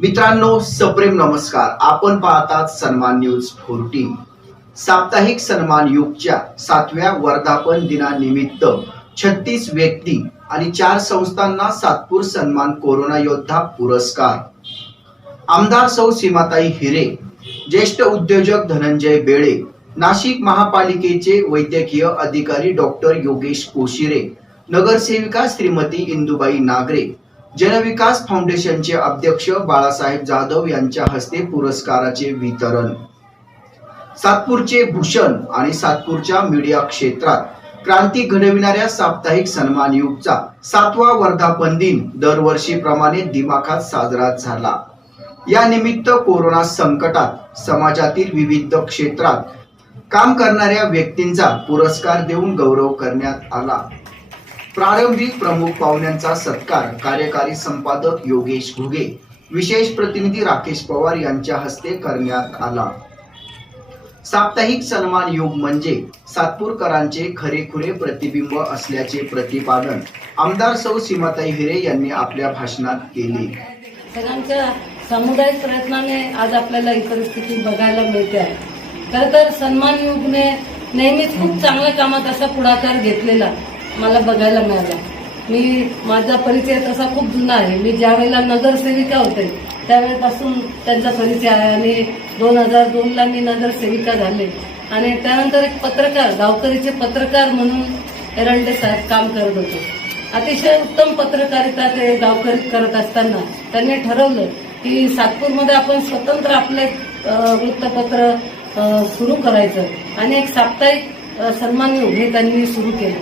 मित्रांनो, सप्रेम नमस्कार. आपण पाहतात सन्मान न्यूज 14. साप्ताहिक सन्मान युगच्या 7व्या वर्धापन दिनानिमित्त 36 व्यक्ती आणि 4 संस्थांना सातपूर सन्मान कोरोना योद्धा पुरस्कार. आमदार सौ सीमाताई हिरे, ज्येष्ठ उद्योजक धनंजय बेळे, नाशिक महापालिकेचे वैद्यकीय अधिकारी डॉक्टर योगेश कोशिरे, नगरसेविका श्रीमती इंदुबाई नागरे, जनविकास फाउंडेशनचे अध्यक्ष बाळासाहेब जाधव यांच्या हस्ते पुरस्काराचे वितरण. सातपूरचे भूषण आणि सातपूरच्या मीडिया क्षेत्रात क्रांती घडविणाऱ्या साप्ताहिक सन्मान युगचा 7वा वर्धापन दिन दरवर्षीप्रमाणे दिमाखात साजरा झाला. या निमित्त कोरोना संकटात समाजातील विविध क्षेत्रात काम करणाऱ्या व्यक्तींचा पुरस्कार देऊन गौरव करण्यात आला. प्रारंभिक प्रमुख पाहुण्यांचा सत्कार कार्यकारी संपादक योगेश घुगे, विशेष प्रतिनिधी राकेश पवार यांच्या हस्ते करण्यात आला. साप्ताहिक सन्मान युग म्हणजे सातपूरकरांचे खरेखुरे प्रतिबिंब असल्याचे प्रतिपादन आमदार सौ सीमाताई हिरे यांनी आपल्या भाषणात केले. सगळ्यांच्या सामुदायिक प्रयत्नाने आज आपल्याला ही परिस्थिती बघायला मिळते आहे. खरं तर सन्मान युगने नेहमीच खूप चांगल्या कामात असा पुढाकार घेतलेला मला बघायला मिळाला. माझा परिचय तसा खूप जुना आहे. मी ज्या वेळेला नगरसेविका होते त्यावेळेपासून त्यांचा परिचय आहे आणि 2002ला मी नगरसेविका झाले आणि त्यानंतर एक पत्रकार, गावकरीचे पत्रकार म्हणून एरंडे साहेब काम करत होते. अतिशय उत्तम पत्रकारिता ते गावकरी करत असताना त्यांनी ठरवलं की सातपूरमध्ये आपण स्वतंत्र आपले वृत्तपत्र सुरू करायचं आणि एक साप्ताहिक सन्मान युग हे त्यांनी सुरू केलं.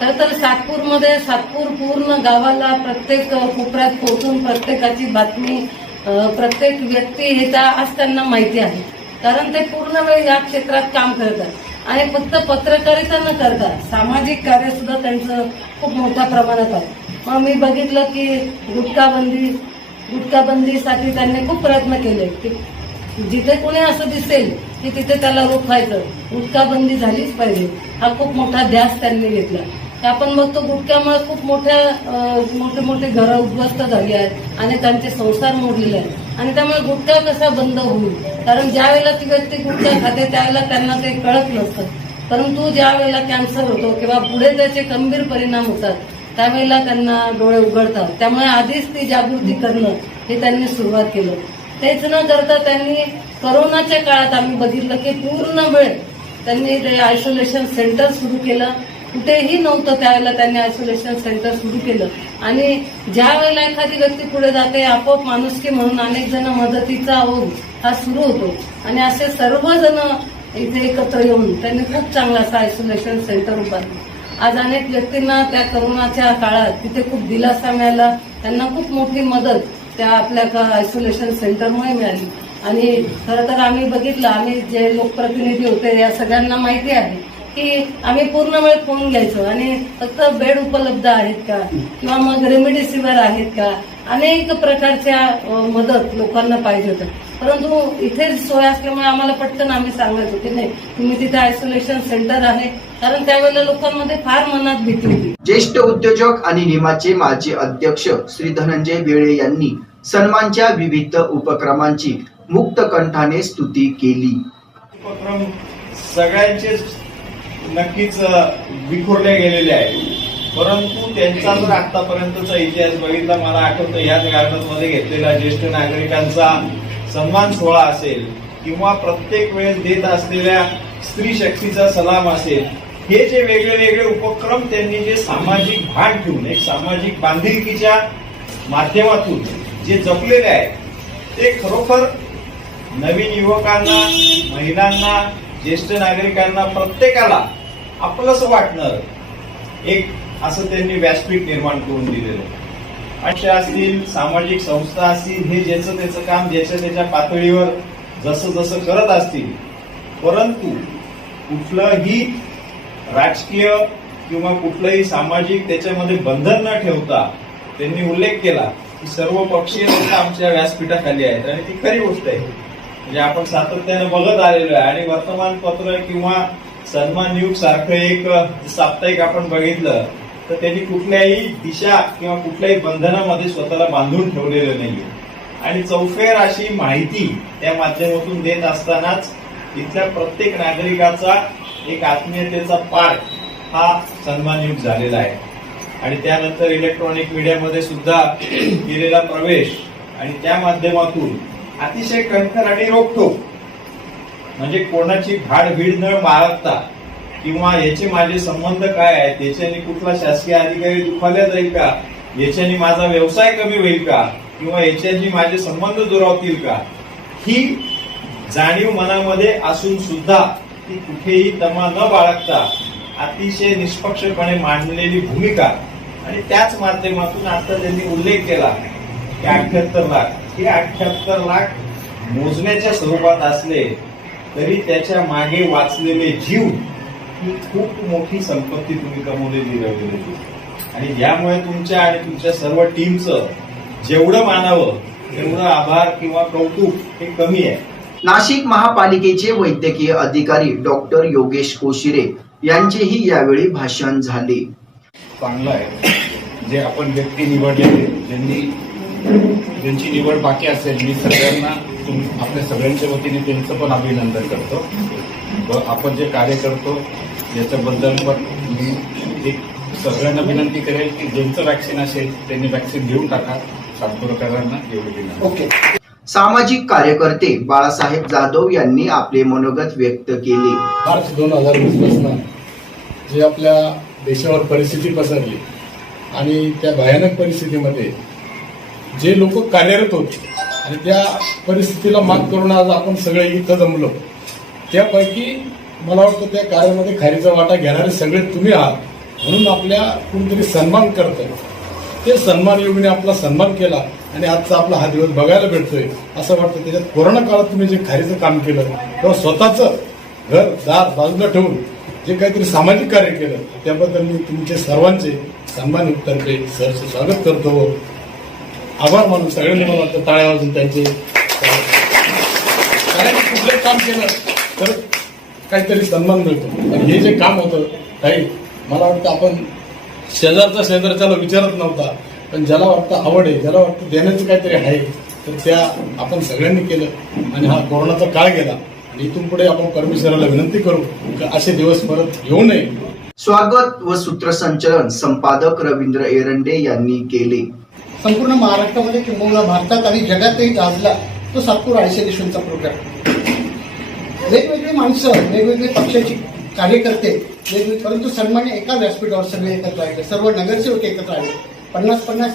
खरं तर सातपूर पूर्ण गावाला प्रत्येक कोपऱ्यात पोहोचून प्रत्येकाची बातमी, प्रत्येक व्यक्ती हे आज त्यांना माहिती आहे. कारण ते पूर्ण वेळ या क्षेत्रात काम करतात आणि फक्त पत्रकारिता न करता सामाजिक कार्य सुद्धा त्यांचं खूप मोठ्या प्रमाणात आहे. मग मी बघितलं की गुटखाबंदीसाठी त्यांनी खूप प्रयत्न केले की जिथे कोणी असं दिसेल की तिथे त्याला रोखायचं, गुटखाबंदी झालीच पाहिजे, हा खूप मोठा ध्यास त्यांनी घेतला. आपण बघतो गुटख्यामुळे खूप मोठे घरं उद्ध्वस्त झाली आहेत आणि त्यांचे संसार मोडलेले आहेत आणि त्यामुळे गुटखा कसा बंद होईल. कारण ज्या वेळेला ती व्यक्ती गुटखा खाते त्यावेळेला त्यांना काही कळत नसतं, परंतु ज्या वेळेला कॅन्सर होतो किंवा पुढे त्याचे गंभीर परिणाम होतात त्यावेळेला त्यांना डोळे उघडतात. त्यामुळे आधीच ती जागृती करणं हे त्यांनी सुरुवात केलं. तेच न करता त्यांनी करोनाच्या काळात आम्ही बघितलं की पूर्ण वेळ त्यांनी ते आयसोलेशन सेंटर सुरू केलं. कुठेही नव्हतं त्यावेळेला त्यांनी आयसोलेशन सेंटर सुरू केलं आणि ज्या वेळेला एखादी व्यक्ती पुढे जाते आपोआप माणुसकी म्हणून अनेक जण मदतीचा ओघ हा सुरू होतो आणि असे सर्वजण इथे एकत्र येऊन त्यांनी खूप चांगला असं आयसोलेशन सेंटर उभारलं. आज अनेक व्यक्तींना त्या करोनाच्या काळात तिथे खूप दिलासा मिळाला. त्यांना खूप मोठी मदत त्या आपल्या आयसोलेशन सेंटरमुळे मिळाली आणि खरं तर आम्ही बघितलं, आम्ही जे लोकप्रतिनिधी होते या सगळ्यांना माहिती आहे की आम्ही पूर्ण वेळ फोन घ्यायचो आणि फक्त बेड उपलब्ध आहेत का किंवा मग रेमडेसिवीर आहेत का, अनेक प्रकारच्या मदत लोकांना पाहिजे होतं. परंतु इथे सोय असल्यामुळे आम्हाला पटकन आम्ही सांगायचो की नाही, तुम्ही तिथे आयसोलेशन सेंटर आहे. कारण त्यावेळेला लोकांमध्ये फार मनात भीती होती. ज्येष्ठ उद्योजक आणि निमाचे माजी अध्यक्ष श्री धनंजय बेळे यांनी सन्मानच्या विविध उपक्रमांची मुक्त कंठाने स्तुती केली. उपक्रम सगळ्यांचेच नक्कीच विखुरले गेलेले आहेत, परंतु त्यांचा जर आतापर्यंतचा इतिहास बघितला, मला आठवतं ह्याच गार्डनमध्ये घेतलेला ज्येष्ठ नागरिकांचा सन्मान सोहळा असेल किंवा प्रत्येक वेळेस देत असलेल्या स्त्री शक्तीचा सलाम असेल, हे जे वेगळे वेगळे उपक्रम त्यांनी जे सामाजिक भान ठेवून एक सामाजिक बांधिलकीच्या माध्यमातून जे जपलेले आहेत ते खरोखर नवीन युवकांना, महिलांना, ज्येष्ठ नागरिकांना, प्रत्येकाला आपलंसं वाटणार एक असं त्यांनी व्यासपीठ निर्माण करून दिलेलं. अशा असतील, सामाजिक संस्था असतील, हे ज्याचं त्याचं काम ज्याच्या त्याच्या पातळीवर जसं जसं करत असतील, परंतु कुठलंही राजकीय किंवा कुठलंही सामाजिक त्याच्यामध्ये बंधन न ठेवता त्यांनी उल्लेख केला की सर्व पक्षीय लोक आमच्या व्यासपीठाखाली आहेत आणि ती खरी गोष्ट आहे. म्हणजे आपण सातत्यानं बघत आलेलो आहे आणि वर्तमानपत्र किंवा सन्मान युग सारखं एक साप्ताहिक आपण बघितलं तर त्यांनी कुठल्याही दिशा किंवा कुठल्याही बंधनामध्ये स्वतःला बांधून ठेवलेलं नाहीये. आणि चौफेर अशी माहिती त्या माध्यमातून देत असतानाच इथल्या प्रत्येक नागरिकाचा एक आत्मीयतेचा पार्ट हा सन्मानयुक्त झालेला आहे. आणि त्यानंतर इलेक्ट्रॉनिक मीडियामध्ये सुद्धा केलेला प्रवेश आणि त्या माध्यमातून अतिशय कणखर आणि रोखठोक, म्हणजे कोणाची भाडभीड न बाळगता किंवा याचे माझे संबंध काय आहेत, याच्याने कुठला शासकीय अधिकारी दुखावला जाईल का, याच्याने माझा व्यवसाय कमी होईल का, किंवा याच्याशी माझे संबंध दुरावतील का, ही जाणीव मनामध्ये असून सुद्धा ती कुठेही तमा न बाळगता अतिशय निष्पक्षपणे मांडलेली भूमिका आणि त्याच माध्यमातून आता त्यांनी उल्लेख केला की 78 लाख, हे 78 लाख मोजण्याच्या स्वरूपात असले तरी त्याच्या मागे वाचलेले जीव ही खूप मोठी संपत्ती तुम्ही कमवलेली राहिलेली. आणि यामुळे तुमच्या आणि तुमच्या सर्व टीमचं जेवढं मानावं तेवढं आभार किंवा कौतुक हे कमी आहे. नाशिक महापालिकेचे वैद्यकीय अधिकारी डॉक्टर योगेश कोशिरे यांचेही यावेळी भाषण झाले. चांगलं आहे जे आपण व्यक्ती निवडलेले, ज्यांची निवड बाकी असेल, मी सगळ्यांना आपल्या सगळ्यांच्या वतीने त्यांचं पण अभिनंदन करतो व आपण जे कार्य करतो याच्याबद्दल पण मी एक सगळ्यांना विनंती करेल की ज्यांचं वॅक्सिन असेल त्यांनी वॅक्सिन घेऊन टाका. सातपुरकरांना एवढी विनंती. ओके. सामाजिक कार्यकर्ते बाळासाहेब जाधव यांनी आपले मनोगत व्यक्त केले. मार्च 2020 पासून जी आपल्या देशावर परिस्थिती पसरली आणि त्या भयानक परिस्थितीमध्ये जे लोक कार्यरत होते आणि त्या परिस्थितीला मात करून आज आपण सगळे इथं जमलो, त्यापैकी मला वाटतं त्या कार्यामध्ये खारीचा वाटा घेणारे सगळे तुम्ही आहात. म्हणून आपल्या कुणीतरी सन्मान करतं, ते सन्मान योगीने आपला सन्मान केला आणि आजचा आपला हा दिवस बघायला भेटतोय असं वाटतं. त्याच्यात कोरोना काळात तुम्ही जे खारीचं काम केलं किंवा स्वतःचं घर दार बाजूला ठेवून जे काहीतरी सामाजिक कार्य केलं त्याबद्दल मी तुमचे सर्वांचे सन्मानयुक्तर्फे सरचे स्वागत करतो. आभार मानून सगळ्यांनी मला वाटतं टाळ्या वाजून त्यांचे, कारण कुठलंही काम केलं तर काहीतरी सन्मान मिळतो. आणि हे जे काम होतं काही मला वाटतं आपण शेजारच्याला विचारत नव्हता, पण ज्याला वाटतं आवड आहे, ज्याला वाटतं देण्याचं काहीतरी आहे, तर त्या आपण सगळ्यांनी केलं आणि हा कोरोनाचा काळ गेला. आणि इथून पुढे आपण परमेश्वराला विनंती करू की असे दिवस परत येऊ नये. स्वागत व सूत्रसंचलन संपादक रवींद्र एरंडे यांनी केले. संपूर्ण महाराष्ट्रामध्ये किंबहुना भारतात आणि जगातही गाजला तो सातपूर आयसोलेशनचा प्रोग्राम. वेगवेगळी माणसं, वेगवेगळे पक्षाची कार्यकर्ते, वेगवेगळे, परंतु सन्मान्य एका व्यासपीठावर सगळे एकत्र आले. सर्व नगरसेवक एकत्र आले. 50-50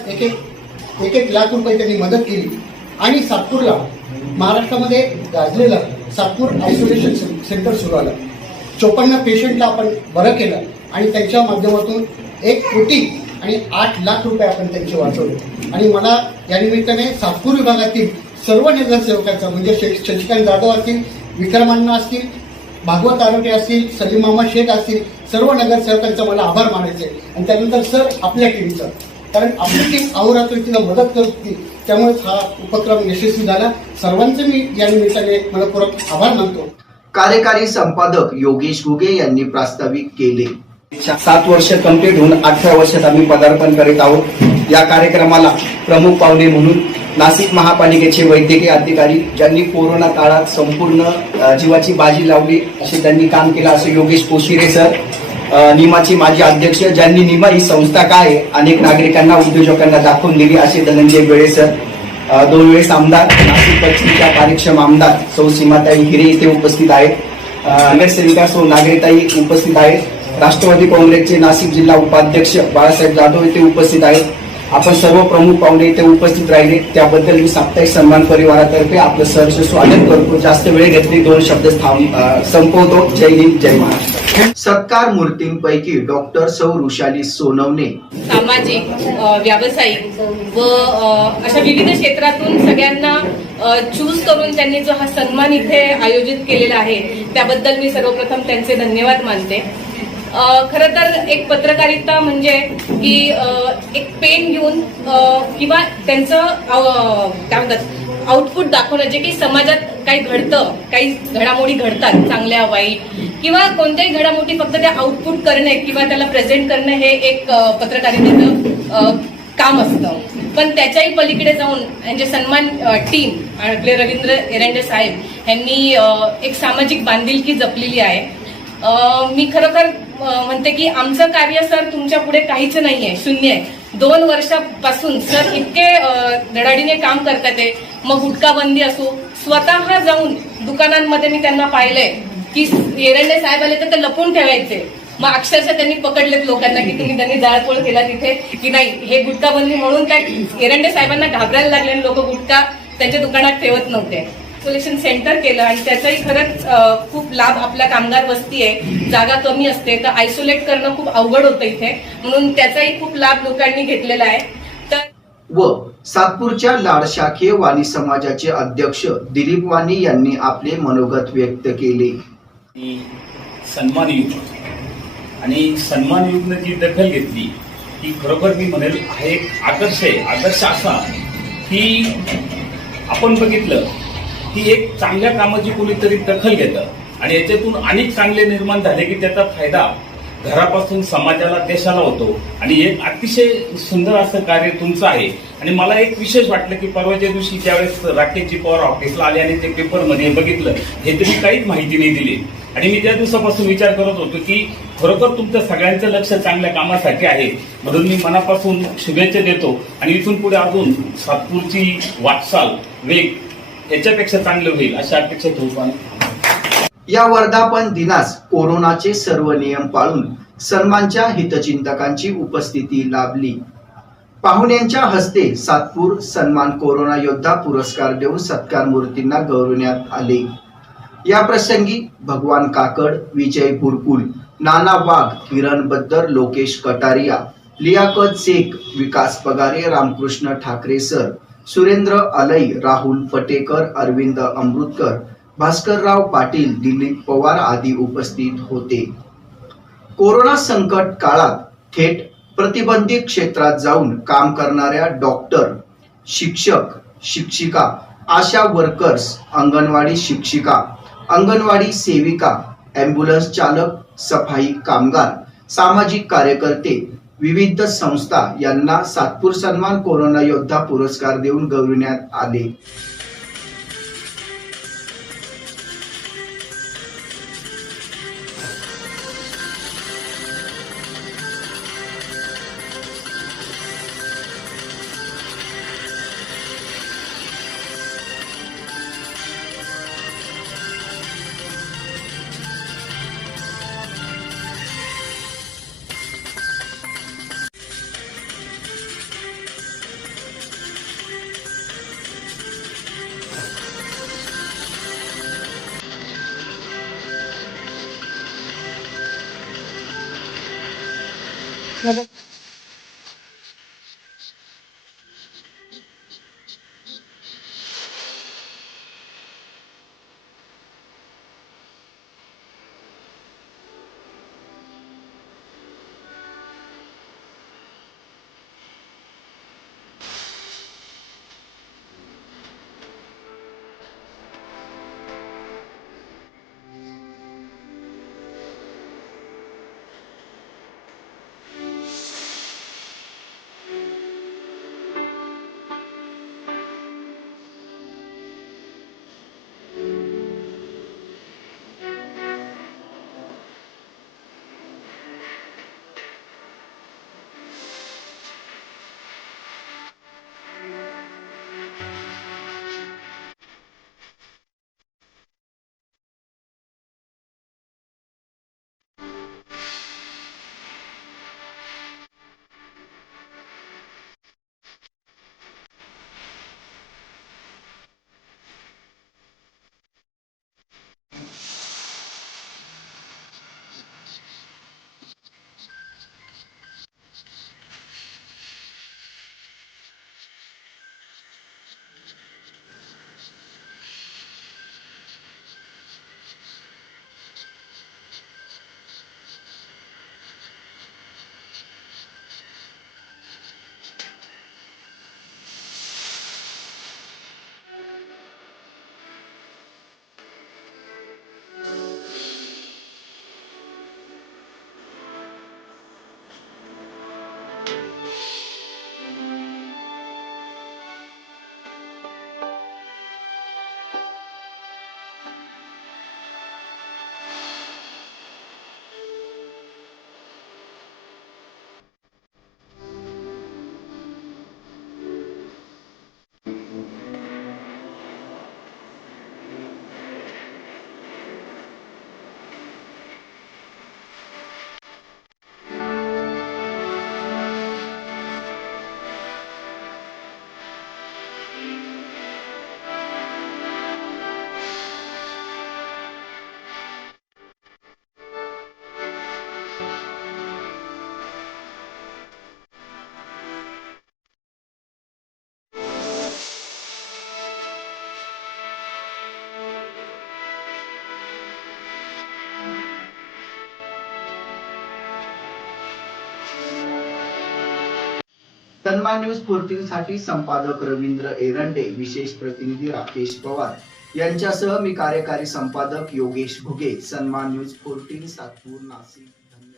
एक लाख रुपये त्यांनी मदत केली आणि सातपूरला महाराष्ट्रामध्ये गाजलेलं सातपूर आयसोलेशन सेंटर सुरू आलं. 54 पेशंटला आपण बरं केलं आणि त्यांच्या माध्यमातून 1 कोटी आणि 8 लाख रुपये आपण त्यांचे वाचवले. आणि मला या निमित्ताने सातपूर विभागातील सर्व नगरसेवकांचा, म्हणजे शशिकांत जाधव असतील, विक्रमांना असतील, भागवत आरोटे असतील, सलीम मामा शेख असतील, सर्व नगरसेवकांचा मला आभार मानायचे. आणि त्यानंतर सर आपल्या टीमचा, कारण आपली टीम अहोरात्र तिला मदत करत होती, त्यामुळेच हा उपक्रम यशस्वी झाला. सर्वांचे मी या निमित्ताने मनपूर्वक आभार मानतो. कार्यकारी संपादक योगेश घुगे यांनी प्रास्ताविक केले. 7 वर्ष कंप्लीट होऊन 18 वर्षात आम्ही पदार्पण करीत आहोत. या कार्यक्रमाला प्रमुख पाहुणे म्हणून नाशिक महापालिकेचे वैद्यकीय अधिकारी, ज्यांनी कोरोना काळात संपूर्ण जीवाची बाजी लावली असे त्यांनी काम केलं, असे योगेश कोशिरे सर, निमाचे माजी अध्यक्ष, ज्यांनी निमा ही संस्था काय आहे अनेक नागरिकांना, उद्योजकांना दाखवून दिली, असे धनंजय बेळे सर, 2 वेळेस आमदार, नाशिक पश्चिमच्या कार्यक्षम आमदार सौ सीमाताई हिरे इथे उपस्थित आहेत, नगरसेविका सौ नागरिकताई उपस्थित आहेत, राष्ट्रवादी काँग्रेसचे नाशिक जिल्हा उपाध्यक्ष बाळासाहेब जाधव इथे उपस्थित आहेत. आपण सर्व प्रमुख पाहुणे इथे उपस्थित राहिले त्याबद्दल मी साप्ताहिक सन्मान परिवारातर्फे आपलं सहर्ष स्वागत करतो. जास्त वेळ घेतली 2 शब्द संपवतो. जय हिंद, जय महाराष्ट्र. सत्कार मूर्तींपैकी डॉक्टर सौ ऋषाली सोनवणे सामाजिक, व्यावसायिक व अशा विविध क्षेत्रातून सगळ्यांना चूज करून त्यांनी जो हा सन्मान इथे आयोजित केलेला आहे त्याबद्दल मी सर्वप्रथम त्यांचे धन्यवाद मानते. खरं तर एक पत्रकारिता म्हणजे की एक पेन घेऊन किंवा त्यांचं काय म्हणतात आउटपुट दाखवणं, जे काही समाजात काही घडतं, काही घडामोडी घडतात चांगल्या वाईट किंवा कोणत्याही घडामोडी फक्त त्या आउटपुट करणे किंवा त्याला प्रेझेंट करणे हे एक पत्रकारितेचं काम असतं. पण त्याच्याही पलीकडे जाऊन यांचे सन्मान टीम आपले रवींद्र एरंडे साहेब यांनी एक सामाजिक बांधिलकी जपलेली आहे. मी खरोखर म्हणते की आमचं कार्य सर तुमच्या पुढे काहीच नाहीये, शून्य आहे. 2 वर्षापासून सर इतके धडाडीने काम करतात आहे. मग गुटखा बंदी असो, स्वतः जाऊन दुकानांमध्ये मी त्यांना पाहिलंय की एरंडे साहेब आले तर ते लपून ठेवायचे. मग अक्षरशः त्यांनी पकडलेत लोकांना की तुम्ही त्यांनी जाळपोळ केला तिथे की नाही, हे गुटखा बंदी म्हणून काय एरंडे साहेबांना घाबरायला लागले आणि लोक गुटखा त्यांच्या दुकानात ठेवत नव्हते. आयसोलेशन सेंटर केलं आणि त्याचाही खरंच खूप लाभ आपल्या कामगार वस्ती आहे, जागा कमी असते तर आयसोलेट करणं खूप अवघड होतं इथे, म्हणून त्याचाही खूप लाभ लोकांनी घेतलेला आहे. तर व सातपूरच्या लाडशाखीय वाणी समाजाचे अध्यक्ष दिलीप वाणी यांनी आपले मनोगत व्यक्त केले. सन्मानयुक्त आणि सन्मानयुक्तने जी दखल घेतली ती खरोखर मी म्हणेल हा एक आदर्श आहे. आदर्श असा की आपण बघितलं की एक चांगल्या कामाची कोणीतरी दखल घेतं आणि याच्यातून अनेक चांगले निर्माण झाले की त्याचा फायदा घरापासून समाजाला, देशाला होतो आणि एक अतिशय सुंदर असं कार्य तुमचं आहे. आणि मला एक विशेष वाटलं की परवाच्या दिवशी ज्यावेळेस राकेशजी पवार ऑफिसला आले आणि ते पेपरमध्ये बघितलं, हे तुम्ही काहीच माहिती नाही दिली. आणि मी त्या दिवसापासून विचार करत होतो की खरोखर तुमचं सगळ्यांचं लक्ष चांगल्या कामासाठी आहे, म्हणून मी मनापासून शुभेच्छा देतो. आणि इथून पुढे अजून सातपूरची वाटचाल वेग याच्यापेक्षा चांगलं होईल अशा अपेक्षा ठेवतो. या वर्धापन दिनास कोरोनाचे सर्व नियम पाळून सन्मानच्या हितचिंतकांची उपस्थिती लाभली. पाहुण्यांच्या हस्ते सातपूर सन्मान कोरोना योद्धा पुरस्कार देऊन सत्कार मूर्तींना गौरवण्यात आले. या प्रसंगी भगवान काकड, विजय बुरकुल, नाना वाघ, किरण बद्दर, लोकेश कटारिया, लियाकत शेख, विकास पगारे, रामकृष्ण ठाकरे सर, सुरेंद्र अलई, राहुल फटेकर, अरविंद अमृतकर, भास्करराव पाटील, दिलीप पवार आदी उपस्थित होते. कोरोना संकट काळात थेट प्रतिबंधित क्षेत्रात जाऊन काम करणाऱ्या डॉक्टर, शिक्षक, शिक्षिका, आशा वर्कर्स, अंगणवाडी शिक्षिका, अंगणवाडी सेविका, ॲम्ब्युलन्स चालक, सफाई कामगार, सामाजिक कार्यकर्ते, विविध संस्था यांना सातपूर सन्मान कोरोना योद्धा पुरस्कार देऊन गौरवण्यात आले. सन्मान न्यूज 14 साठी संपादक रवींद्र एरंडे, विशेष प्रतिनिधी राकेश पवार यांच्यासह मी कार्यकारी संपादक योगेश भुगे. सन्मान न्यूज 14 सातपूर नाशिक. धन्यवाद.